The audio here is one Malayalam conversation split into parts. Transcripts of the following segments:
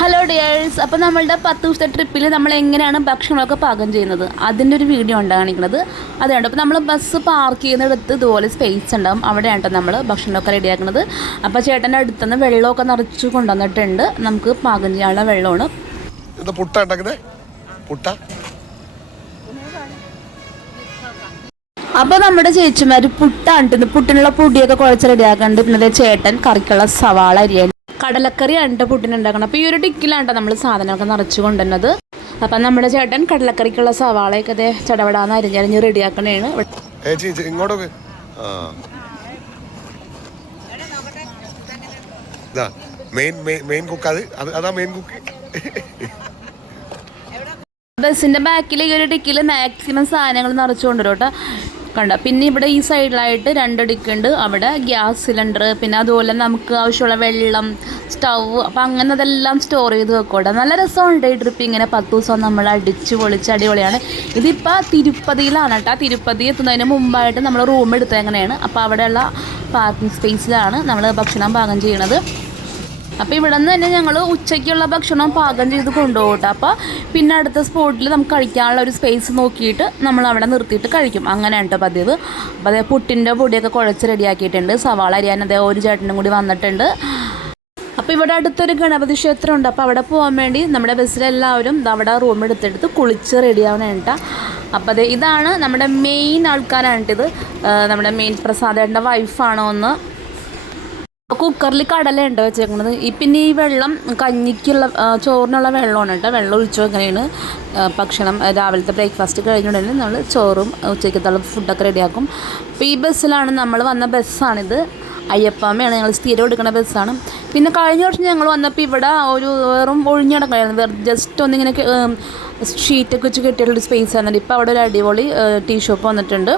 ഹലോ ഡിയേഴ്സ് അപ്പോൾ നമ്മളുടെ പത്ത് ദിവസത്തെ ട്രിപ്പിൽ നമ്മൾ എങ്ങനെയാണ് ഭക്ഷണമൊക്കെ പാകം ചെയ്യുന്നത്? അതിന്റെ ഒരു വീഡിയോ ഉണ്ട് കാണിക്കുന്നത്. അതുകൊണ്ട് അപ്പോൾ നമ്മൾ ബസ് പാർക്ക് ചെയ്യുന്നിടത്ത് ഇതുപോലെ സ്പേസ് ഉണ്ടാവും. അവിടെയാണ് കേട്ടോ നമ്മൾ ഭക്ഷണമൊക്കെ റെഡിയാക്കുന്നത് അപ്പോൾ ചേട്ടന്റെ അടുത്തുനിന്ന് വെള്ളമൊക്കെ നിറച്ച് കൊണ്ടുവന്നിട്ടുണ്ട്. നമുക്ക് പാകം ചെയ്യാനുള്ള വെള്ളമാണ്. ഇത് പുട്ട പുട്ട? അപ്പോൾ നമ്മുടെ ചേച്ചിമാർ പുട്ടാണ്ട് പുട്ടിനുള്ള പൊടിയൊക്കെ കുഴച്ച് റെഡിയാക്കുന്നുണ്ട് പിന്നെ ചേട്ടൻ കറിക്കുള്ള സവാള അരിയാൻ കടലക്കറി അണ്ട പുട്ടിന് ഉണ്ടാക്കണം. അപ്പോൾ ഈ ഒരു ടിക്കിലാണ് നമ്മൾ സാധനമൊക്കെ നിറച്ച് കൊണ്ടുവന്നത് അപ്പം നമ്മുടെ ചേട്ടൻ കടലക്കറിക്കുള്ള സവാളയൊക്കെ അതേ ചടപടാന്ന് അരിഞ്ഞരിഞ്ഞ് റെഡിയാക്കണേണ്. ഇങ്ങോട്ടൊക്കെ. മെയിൻ മെയിൻ കുക്ക് അത് അത് അതാ മെയിൻ കുക്ക് ബസ്സിന്റെ ബാക്കിൽ ഈ ഒരു ഡിക്കിൽ മാക്സിമം സാധനങ്ങൾ നിറച്ചു കൊണ്ടുവരും കേട്ടോ. കണ്ട. പിന്നെ ഇവിടെ ഈ സൈഡിലായിട്ട് രണ്ടടിക്കുണ്ട്. അവിടെ ഗ്യാസ് സിലിണ്ടർ പിന്നെ അതുപോലെ നമുക്ക് ആവശ്യമുള്ള വെള്ളം സ്റ്റൗ അപ്പം അങ്ങനെ അതെല്ലാം സ്റ്റോർ ചെയ്ത് വെക്കോട്ടെ. നല്ല രസമുണ്ട് ഈ ട്രിപ്പ് ഇങ്ങനെ പത്ത് ദിവസം നമ്മൾ അടിച്ച് പൊളിച്ച് അടിപൊളിയാണ്. ഇതിപ്പോൾ തിരുപ്പതിയിലാണ് കേട്ടോ. തിരുപ്പതി എത്തുന്നതിന് മുമ്പായിട്ട് നമ്മൾ റൂം എടുത്തത് എങ്ങനെയാണ്? അപ്പോൾ അവിടെയുള്ള പാർക്കിംഗ് സ്പേസിലാണ് നമ്മൾ ഭക്ഷണം പാകം ചെയ്യണത്. അപ്പോൾ ഇവിടെ നിന്ന് തന്നെ ഞങ്ങൾ ഉച്ചയ്ക്കുള്ള ഭക്ഷണം പാകം ചെയ്ത് കൊണ്ടുപോകട്ടെ. അപ്പോൾ പിന്നെ അടുത്ത സ്പോട്ടിൽ നമുക്ക് കഴിക്കാനുള്ള ഒരു സ്പേസ് നോക്കിയിട്ട് നമ്മൾ അവിടെ നിർത്തിയിട്ട് കഴിക്കും. അങ്ങനെയാണ് കേട്ടോ പതിവ്. അപ്പോൾ അതേ പുട്ടിന്റെ പൊടിയൊക്കെ കുഴച്ച് റെഡിയാക്കിയിട്ടുണ്ട് സവാള അരിയാൻ അതേ ഒരു ചേട്ടനും കൂടി വന്നിട്ടുണ്ട്. അപ്പോൾ ഇവിടെ അടുത്തൊരു ഗണപതി ക്ഷേത്രം ഉണ്ട് അപ്പോൾ അവിടെ പോകാൻ വേണ്ടി നമ്മുടെ ബസ്സിലെല്ലാവരും അവിടെ റൂം എടുത്തെടുത്ത് കുളിച്ച് റെഡിയാവണേട്ടാ അപ്പോൾ അതെ ഇതാണ് നമ്മുടെ മെയിൻ ആൾക്കാരാണിട്ടിത് നമ്മുടെ മെയിൻ പ്രസാദേട്ടന്റെ വൈഫാണോ ഒന്ന് കുക്കറിൽ കടലയുണ്ട് വെച്ചേക്കുന്നത് ഈ പിന്നെ ഈ വെള്ളം കഞ്ഞിക്കുള്ള ചോറിനുള്ള വെള്ളമാണ് കേട്ടോ. വെള്ളം ഒഴിച്ചു അങ്ങനെയാണ് ഭക്ഷണം രാവിലത്തെ ബ്രേക്ക്ഫാസ്റ്റ് കഴിഞ്ഞുടനെ നമ്മൾ ചോറും ഉച്ചയ്ക്കത്തുള്ള ഫുഡൊക്കെ റെഡിയാക്കും അപ്പോൾ ഈ ബസ്സിലാണ് നമ്മൾ വന്ന ബസ്സാണിത്. അയ്യപ്പാമ്മയാണ് ഞങ്ങൾ സ്ഥിരം എടുക്കുന്ന ബസ്സാണ്. പിന്നെ കഴിഞ്ഞ വർഷം ഞങ്ങൾ വന്നപ്പോൾ ഇവിടെ ഒരു വെറും ഒഴിഞ്ഞിടക്കായിരുന്നു. വെറും ജസ്റ്റ് ഒന്നിങ്ങനെ ഷീറ്റൊക്കെ വെച്ച് കെട്ടിയിട്ടുള്ളൊരു സ്പേസ് ആയിരുന്നു ഇപ്പോൾ അവിടെ ഒരു അടിപൊളി ടീ ഷോപ്പ് വന്നിട്ടുണ്ട്.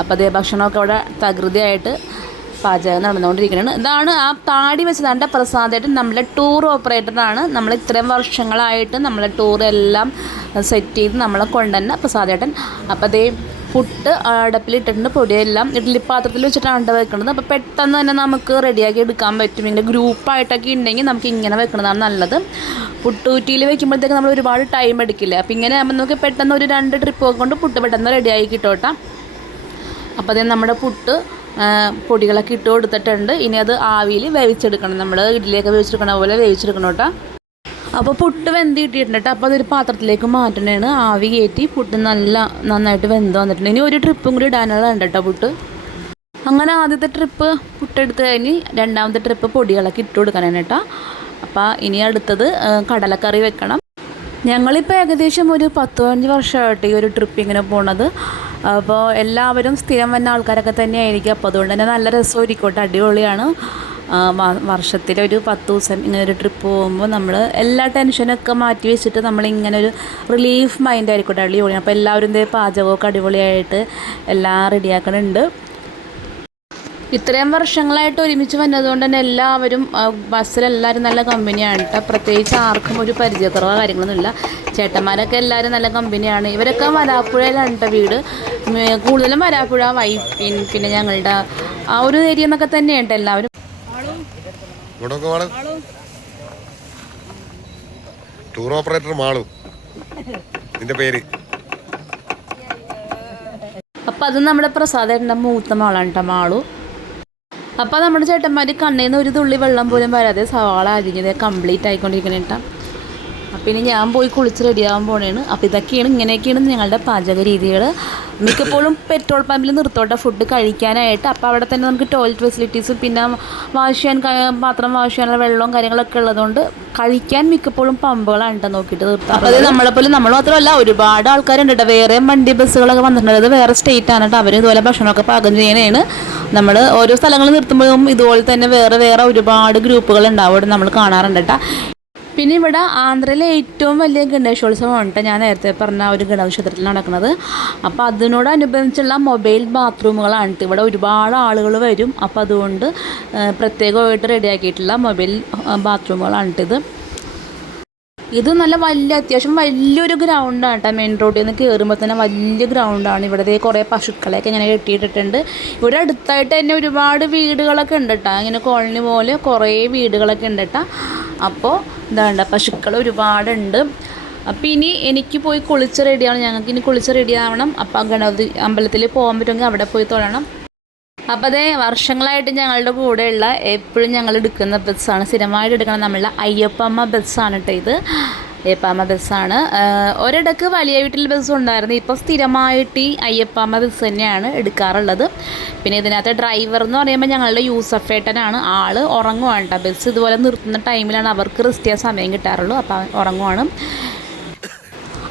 അപ്പോൾ അതേ ഭക്ഷണമൊക്കെ അവിടെ തകൃതിയായിട്ട് പാചകം നടന്നുകൊണ്ടിരിക്കുന്നത് ഇതാണ് ആ താടി വെച്ച് തണ്ട പ്രസാദായിട്ട് നമ്മളെ ടൂർ ഓപ്പറേറ്ററാണ് നമ്മൾ ഇത്രയും വർഷങ്ങളായിട്ട് നമ്മളെ ടൂർ എല്ലാം സെറ്റ് ചെയ്ത് നമ്മളെ കൊണ്ടുതന്നെ പ്രസാദേട്ടൻ. അപ്പോൾ അതേ പുട്ട് അടപ്പിലിട്ടിട്ടുണ്ട് പൊടിയെല്ലാം ഇഡ്ഡലിപ്പാത്രത്തിൽ വെച്ചിട്ടാണ് അണ്ട വെക്കുന്നത് അപ്പോൾ പെട്ടെന്ന് തന്നെ നമുക്ക് റെഡിയാക്കി എടുക്കാൻ പറ്റും. ഇങ്ങനെ ഗ്രൂപ്പായിട്ടൊക്കെ ഉണ്ടെങ്കിൽ നമുക്ക് ഇങ്ങനെ വെക്കുന്നതാണ് നല്ലത്. പുട്ടൂറ്റിയിൽ വെക്കുമ്പോഴത്തേക്ക് നമ്മൾ ഒരുപാട് ടൈം എടുക്കില്ല? അപ്പോൾ ഇങ്ങനെ ആകുമ്പോൾ നമുക്ക് പെട്ടെന്ന് ഒരു രണ്ട് ട്രിപ്പ് കൊണ്ട് പുട്ട് പെട്ടെന്ന് റെഡിയായി കിട്ടോട്ടാ. അപ്പോൾ അതേ നമ്മുടെ പുട്ട് പൊടികളൊക്കെ ഇട്ട് കൊടുത്തിട്ടുണ്ട്. ഇനി അത് ആവിയിൽ വേവിച്ചെടുക്കണം. നമ്മൾ ഇഡ്ഡലിയൊക്കെ വേവിച്ചെടുക്കണ പോലെ വേവിച്ചെടുക്കണം കേട്ടോ. അപ്പോൾ പുട്ട് വെന്ത് കിട്ടിയിട്ടുണ്ട് കേട്ടോ. അപ്പോൾ അതൊരു പാത്രത്തിലേക്ക് മാറ്റണേണ്. ആവി കയറ്റി പുട്ട് നല്ല നന്നായിട്ട് വെന്ത് വന്നിട്ടുണ്ട്. ഇനി ഒരു ട്രിപ്പും കൂടി ഇടാനുള്ളതുണ്ട് കേട്ടോ പുട്ട്. അങ്ങനെ ആദ്യത്തെ ട്രിപ്പ് പുട്ടെടുത്ത് കഴിഞ്ഞ് രണ്ടാമത്തെ ട്രിപ്പ് പൊടികളൊക്കെ ഇട്ട് കൊടുക്കാനാണ് കേട്ടോ. അപ്പോൾ ഇനി അടുത്തത് കടലക്കറി വെക്കണം. ഞങ്ങളിപ്പോൾ ഏകദേശം ഒരു പത്ത് പതിനഞ്ച് വർഷമായിട്ട് ഈ ഒരു ട്രിപ്പ് ഇങ്ങനെ പോണത്. അപ്പോൾ എല്ലാവരും സ്ഥിരം വന്ന ആൾക്കാരൊക്കെ തന്നെയായിരിക്കും. അപ്പോൾ അതുകൊണ്ട് തന്നെ നല്ല രസമായിരിക്കോട്ടെ അടിപൊളിയാണ്. വർഷത്തിലൊരു പത്ത് ദിവസം ഇങ്ങനെ ഒരു ട്രിപ്പ് പോകുമ്പോൾ നമ്മൾ എല്ലാ ടെൻഷനൊക്കെ മാറ്റി വെച്ചിട്ട് നമ്മൾ ഇങ്ങനെ ഒരു റിലീഫ് മൈൻഡ് ആയിരിക്കട്ടെ അടിപൊളിയാണ്. അപ്പോൾ എല്ലാവരും ഇതേ പാചകമൊക്കെ അടിപൊളിയായിട്ട് എല്ലാം റെഡിയാക്കണുണ്ട് ഇത്രയും വർഷങ്ങളായിട്ട് ഒരുമിച്ച് വന്നതുകൊണ്ട് തന്നെ എല്ലാവരും ബസ്സിലെല്ലാവരും നല്ല കമ്പനിയാണ് കേട്ടോ പ്രത്യേകിച്ച് ആർക്കും ഒരു പരിചയക്കുറവോ കാര്യങ്ങളൊന്നുമില്ല. ചേട്ടന്മാരൊക്കെ എല്ലാവരും നല്ല കമ്പനിയാണ് ഇവരൊക്കെ വരാപ്പുഴയിലാണ് കേട്ടോ വീട്. കൂടുതലും വരാപ്പുഴ വൈപ്പിൻ പിന്നെ ഞങ്ങളുടെ ആ ഒരു ഏരിയ എന്നൊക്കെ തന്നെയാണ് എല്ലാവരും. Tour operator Malu. നിന്റെ പേര്? അപ്പം അത് നമ്മുടെ പ്രസാദേട്ടന്റെ മൂത്ത മാളാണ് കേട്ടോ മാളു. അപ്പോൾ നമ്മുടെ ചേട്ടന്മാർ കണ്ണിൽ നിന്ന് ഒരു തുള്ളി വെള്ളം പോലും വരാതെ സവാള അരിഞ്ഞത് കംപ്ലീറ്റ് ആയിക്കൊണ്ടിരിക്കണേ കേട്ടോ അപ്പം ഇനി ഞാൻ പോയി കുളിച്ച് റെഡിയാകാൻ പോണേണ്. അപ്പോൾ ഇതൊക്കെയാണ് ഇങ്ങനെയൊക്കെയാണ് ഞങ്ങളുടെ പാചക രീതികൾ മിക്കപ്പോഴും പെട്രോൾ പമ്പിൽ നിർത്തോട്ടെ ഫുഡ് കഴിക്കാനായിട്ട്. അപ്പോൾ അവിടെ തന്നെ നമുക്ക് ടോയ്ലറ്റ് ഫെസിലിറ്റീസും പിന്നെ വാഷ് ചെയ്യാൻ പാത്രം വാഷ് ചെയ്യാനുള്ള വെള്ളവും കാര്യങ്ങളൊക്കെ ഉള്ളതുകൊണ്ട് കഴിക്കാൻ മിക്കപ്പോഴും പമ്പുകളാണ് കേട്ടോ നോക്കിയിട്ട് നിർത്താം അപ്പോൾ അത് നമ്മളെപ്പോലെ നമ്മൾ മാത്രമല്ല ഒരുപാട് ആൾക്കാരുണ്ട് കേട്ടോ. വേറെ വണ്ടി ബസ്സുകളൊക്കെ വന്നിട്ടുണ്ട്. അത് വേറെ സ്റ്റേറ്റ് ആണ് കേട്ടോ. അവർ ഇതുപോലെ ഭക്ഷണമൊക്കെ പാകം ചെയ്യണേണ്. നമ്മൾ ഓരോ സ്ഥലങ്ങളിൽ നിർത്തുമ്പോഴും ഇതുപോലെ തന്നെ വേറെ വേറെ ഒരുപാട് ഗ്രൂപ്പുകൾ ഉണ്ടാവും നമ്മൾ കാണാറുണ്ട് കേട്ടോ. പിന്നെ ഇവിടെ ആന്ധ്രയിലെ ഏറ്റവും വലിയ ഗണേശോത്സവമാണ് കേട്ടോ ഞാൻ നേരത്തെ പറഞ്ഞ ഒരു ഗണക്ഷേത്രത്തിൽ നടക്കുന്നത്. അപ്പോൾ അതിനോടനുബന്ധിച്ചുള്ള മൊബൈൽ ബാത്റൂമുകളാണ് ഇവിടെ ഒരുപാട് ആളുകൾ വരും. അപ്പോൾ അതുകൊണ്ട് പ്രത്യേകമായിട്ട് റെഡിയാക്കിയിട്ടുള്ള മൊബൈൽ ബാത്റൂമുകളാണ് ഇത്. ഇത് നല്ല വലിയ അത്യാവശ്യം വലിയൊരു ഗ്രൗണ്ടാണ് കേട്ടോ മെയിൻ റോഡിൽ നിന്ന് കയറുമ്പോൾ തന്നെ വലിയ ഗ്രൗണ്ടാണ് ഇവിടെ ദേ കുറേ പശുക്കളെയൊക്കെ ഇങ്ങനെ കെട്ടിയിട്ടിട്ടുണ്ട്. ഇവിടെ അടുത്തായിട്ട് തന്നെ ഒരുപാട് വീടുകളൊക്കെ ഉണ്ട് കേട്ടോ ഇങ്ങനെ കോളനി പോലെ കുറേ വീടുകളൊക്കെ ഉണ്ട് കേട്ടോ അപ്പോൾ ഇതാണ്ട്. പശുക്കൾ ഒരുപാടുണ്ട്. അപ്പോൾ ഇനി എനിക്ക് പോയി കുളിച്ച് റെഡിയാവണം. ഞങ്ങൾക്ക് ഇനി കുളിച്ച് റെഡി ആവണം അപ്പോൾ ഗണപതി അമ്പലത്തിൽ പോകാൻ പറ്റുമെങ്കിൽ അവിടെ പോയി തൊഴണം. അപ്പോൾ അതേ വർഷങ്ങളായിട്ട് ഞങ്ങളുടെ കൂടെയുള്ള എപ്പോഴും ഞങ്ങൾ എടുക്കുന്ന ബസ്സാണ് സ്ഥിരമായിട്ട് എടുക്കുന്ന നമ്മളുടെ അയ്യപ്പമ്മ ബസ്സാണ് കേട്ടോ ഇത്. അയ്യപ്പാമ്മ ബസ്സാണ്. ഒരിടക്ക് വലിയ വീട്ടിൽ ബസ് ഉണ്ടായിരുന്നു ഇപ്പോൾ സ്ഥിരമായിട്ട് ഈ അയ്യപ്പാമ്മ ബസ് തന്നെയാണ് എടുക്കാറുള്ളത്. പിന്നെ ഇതിനകത്ത് ഡ്രൈവർ എന്ന് പറയുമ്പോൾ ഞങ്ങളുടെ യൂസഫേട്ടനാണ്. ആൾ ഉറങ്ങുവാണ് കേട്ടോ ബസ് ഇതുപോലെ നിർത്തുന്ന ടൈമിലാണ് അവർക്ക് റെസ്റ്റ് ചെയ്യാൻ സമയം കിട്ടാറുള്ളൂ. അപ്പോൾ ഉറങ്ങുവാണ്.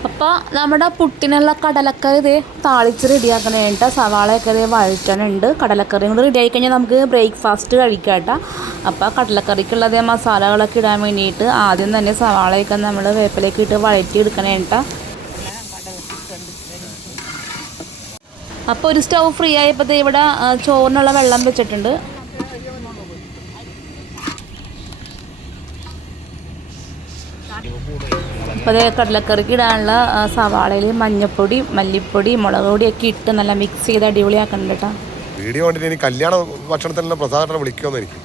അപ്പോൾ നമ്മുടെ പുട്ടിനുള്ള കടലക്കറി ഇതേ താളിച്ച് റെഡിയാക്കണേണ്ട സവാളയൊക്കെ ഇതേ വഴറ്റാനുണ്ട്. കടലക്കറിയും കൂടി റെഡി ആയി കഴിഞ്ഞാൽ നമുക്ക് ബ്രേക്ക്ഫാസ്റ്റ് കഴിക്കാം കേട്ടോ. അപ്പോൾ കടലക്കറിക്കുള്ള അതേ മസാലകളൊക്കെ ഇടാൻ വേണ്ടിയിട്ട് ആദ്യം തന്നെ സവാളയൊക്കെ നമ്മൾ വേപ്പിലേക്ക് ഇട്ട് വഴറ്റി എടുക്കണേ കേട്ടോ. അപ്പോൾ ഒരു സ്റ്റൗ ഫ്രീ ആയപ്പോൾ ഇവിടെ ചോറിനുള്ള വെള്ളം വെച്ചിട്ടുണ്ട്. അപ്പോൾ അതേ കടലക്കറിക്ക് ഇടാനുള്ള സവാളയിൽ മഞ്ഞൾപ്പൊടി മല്ലിപ്പൊടി മുളക് പൊടിയൊക്കെ ഇട്ട് നല്ല മിക്സ് ചെയ്ത് അടിപൊളിയാക്കണ്ട കേട്ടോ വീഡിയോ കണ്ടിട്ട് ഇനി കല്യാണ ഭക്ഷണത്തിനുള്ള പ്രസാദം വിളിക്കുമെന്ന് എനിക്ക്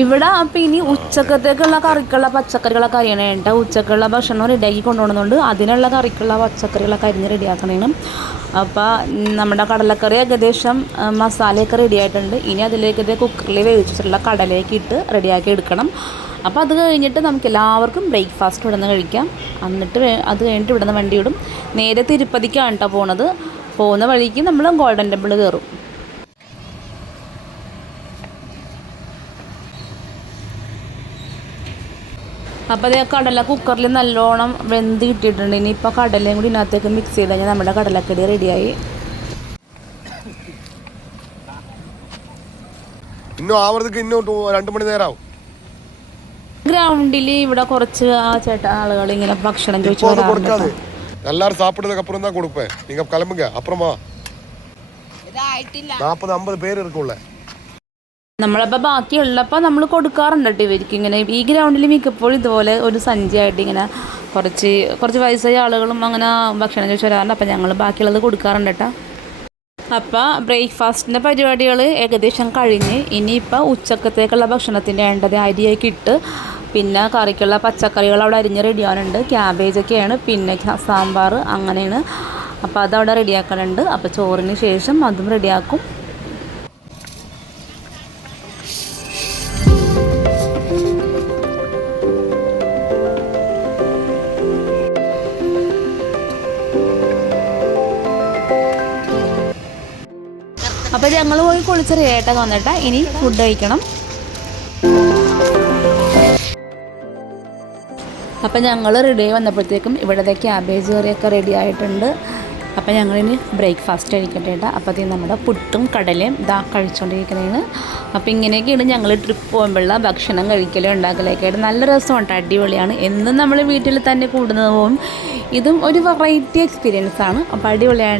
ഇവിടെ അപ്പം ഇനി ഉച്ചക്കത്തേക്കുള്ള കറിക്കുള്ള പച്ചക്കറികളൊക്കെ അരിയണേണ്ട ഉച്ചക്കുള്ള ഭക്ഷണം റെഡിയാക്കി കൊണ്ടുപോകുന്നുണ്ട് അതിനുള്ള കറിക്കുള്ള പച്ചക്കറികളൊക്കെ അരിഞ്ഞ് റെഡിയാക്കണേണ് അപ്പോൾ നമ്മുടെ കടലക്കറി ഏകദേശം മസാലയൊക്കെ റെഡിയായിട്ടുണ്ട് ഇനി അതിലേക്ക് കുക്കറിൽ വേവിച്ചിട്ടുള്ള കടലേക്ക് ഇട്ട് റെഡിയാക്കി എടുക്കണം. അപ്പോൾ അത് കഴിഞ്ഞിട്ട് നമുക്ക് എല്ലാവർക്കും ബ്രേക്ക്ഫാസ്റ്റ് ഇവിടെ നിന്ന് കഴിക്കാം. എന്നിട്ട് അത് കഴിഞ്ഞിട്ട് ഇവിടെ നിന്ന് വണ്ടി വിടും നേരെ തിരുപ്പതിക്കാണ് കേട്ടോ പോണത്. പോകുന്ന വഴിക്ക് നമ്മൾ ഗോൾഡൻ ടെമ്പിൾ കയറും അപ്പോൾ അതേ കടല കുക്കറിൽ നല്ലോണം വെന്ത് കിട്ടിയിട്ടുണ്ട്. ഇനിയിപ്പോൾ കടലയും കൂടി ഇതിനകത്തേക്ക് മിക്സ് ചെയ്ത് കഴിഞ്ഞാൽ നമ്മുടെ കടലക്കടി റെഡിയായി ഇന്നും ആവർത്തിക്ക് ഇന്നോട്ട് രണ്ട് മണി നേരമാവും ഗ്രൗണ്ടിൽ ഇവിടെ കുറച്ച് ആ ചേട്ടാ ആളുകൾ ഇങ്ങനെ ഭക്ഷണം ചോദിച്ചു இப்போ வந்து വരാറുണ്ട് கொடுக்காது எல்லாரும் சாப்பிட்டதுக்கு அப்புறம் தான் கொடுப்பேன் நீங்க கிளம்புங்க அப்புறமா நாற்பது ஐம்பது பேர் இருக்கும்ல നമ്മളപ്പോൾ ബാക്കിയുള്ളപ്പോൾ നമ്മൾ കൊടുക്കാറുണ്ട് കേട്ടോ ഇവർക്ക് ഇങ്ങനെ ഈ ഗ്രൗണ്ടിൽ മിക്കപ്പോഴും ഇതുപോലെ ഒരു സഞ്ചിയായിട്ട് ഇങ്ങനെ കുറച്ച് കുറച്ച് വയസ്സായ ആളുകളും അങ്ങനെ ഭക്ഷണം ചോദിച്ചു വരാറുണ്ട് അപ്പോൾ ഞങ്ങൾ ബാക്കിയുള്ളത് കൊടുക്കാറുണ്ട് കേട്ടോ അപ്പോൾ ബ്രേക്ക്ഫാസ്റ്റിന്റെ പരിപാടികൾ ഏകദേശം കഴിഞ്ഞ് ഇനിയിപ്പോൾ ഉച്ചക്കത്തേക്കുള്ള ഭക്ഷണത്തിന്റെ വേണ്ടത് അരിയൊക്കെ ഇട്ട് പിന്നെ കറിക്കുള്ള പച്ചക്കറികൾ അവിടെ അരിഞ്ഞ് റെഡിയാവാനുണ്ട് ക്യാബേജൊക്കെയാണ് പിന്നെ സാമ്പാർ അങ്ങനെയാണ്. അപ്പോൾ അതവിടെ റെഡിയാക്കാനുണ്ട് അപ്പോൾ ചോറിന് ശേഷം അതും റെഡിയാക്കും അപ്പോൾ ഞങ്ങൾ പോയി കുളിച്ച് റേട്ടൊക്കെ വന്നിട്ട്. ഇനി ഫുഡ് കഴിക്കണം. അപ്പം ഞങ്ങൾ റെഡി ആയി വന്നപ്പോഴത്തേക്കും ഇവിടുത്തെ ക്യാബേജ് കറിയൊക്കെ റെഡി ആയിട്ടുണ്ട്. അപ്പം ഞങ്ങളിനി ബ്രേക്ക്ഫാസ്റ്റ് കഴിക്കട്ടെ ഏട്ടാ. അപ്പോഴത്തേക്കും നമ്മുടെ പുട്ടും കടലയും ഇതാ കഴിച്ചുകൊണ്ടിരിക്കുന്നതാണ് അപ്പോൾ ഇങ്ങനെയൊക്കെയാണ് ഞങ്ങൾ ട്രിപ്പ് പോകുമ്പോഴുള്ള ഭക്ഷണം കഴിക്കലും ഉണ്ടാക്കലൊക്കെ ആയിട്ട് നല്ല രസമുണ്ട് അടിപൊളിയാണ്. എന്നും നമ്മൾ വീട്ടിൽ തന്നെ കൂടുന്നത് ഇതും ഒരു വെറൈറ്റി എക്സ്പീരിയൻസ് ആണ്. അപ്പോൾ അടിപൊളിയാണ്